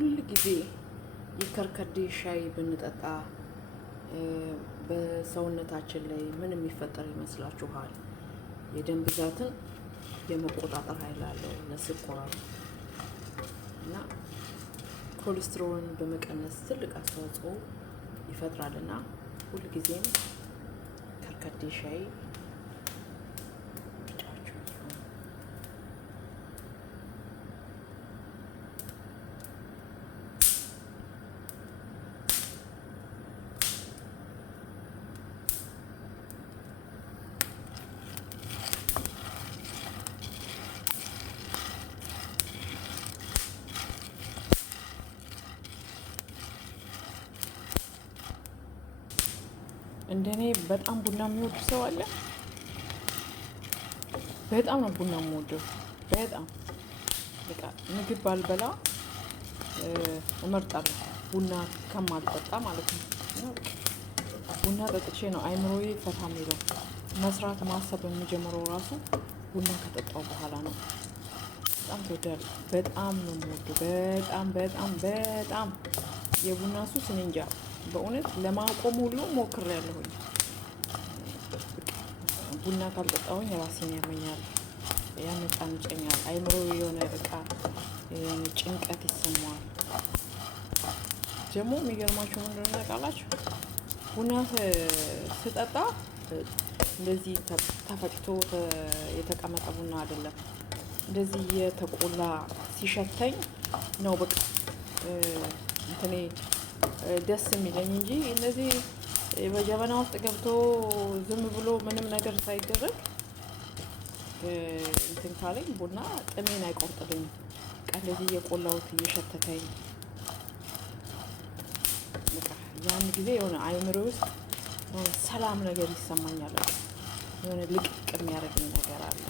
ሁል ጊዜ የከርከዴ ሻይ ብንጠጣ በሰውነታችን ላይ ምን የሚፈጠር ይመስላችኋል? የደም ብዛትን የመቆጣጠር ኃይል አለው ለስኳር እና ኮሌስትሮልን በመቀነስ ትልቅ አስተዋጽኦ ይፈጥራልና ሁልጊዜም ከርከዴ ሻይ እንደኔ በጣም ቡና የሚወድ ሰው አለ። በጣም ነው ቡና የምወደው። በጣም በቃ ምግብ ባልበላ እመርጣለሁ ቡና ከማልጠጣ ማለት ነው። ቡና ጠጥቼ ነው አይምሮዬ ፈታ የሚለው። መስራት ማሰብ የሚጀምረው ራሱ ቡና ከጠጣው በኋላ ነው። በጣም ትወዳለህ? በጣም ነው የምወደው። በጣም የቡና ሱስ እኔ እንጃ በእውነት ለማቆም ሁሉ ሞክሬያለሁኝ። ቡና ካልጠጣሁኝ ራሴን ያመኛል፣ ያነጫንጨኛል፣ አይምሮ የሆነ በቃ ጭንቀት ይሰማዋል። ደግሞ የሚገርማችሁ ምንድን ነው ታውቃላችሁ? ቡና ስጠጣ እንደዚህ ተፈጭቶ የተቀመጠ ቡና አይደለም። እንደዚህ የተቆላ ሲሸተኝ ነው በቃ እንትኔ ደስ የሚለኝ እንጂ እነዚህ በጀበና ውስጥ ገብቶ ዝም ብሎ ምንም ነገር ሳይደረግ እንትን ካለኝ ቡና ጥሜን አይቆርጥልኝም። እንደዚህ እየቆላሁት እየሸተተኝ በቃ ያን ጊዜ የሆነ አይምሮ ውስጥ ሰላም ነገር ይሰማኛል። የሆነ ልቅቅ የሚያደርገኝ ነገር አለ።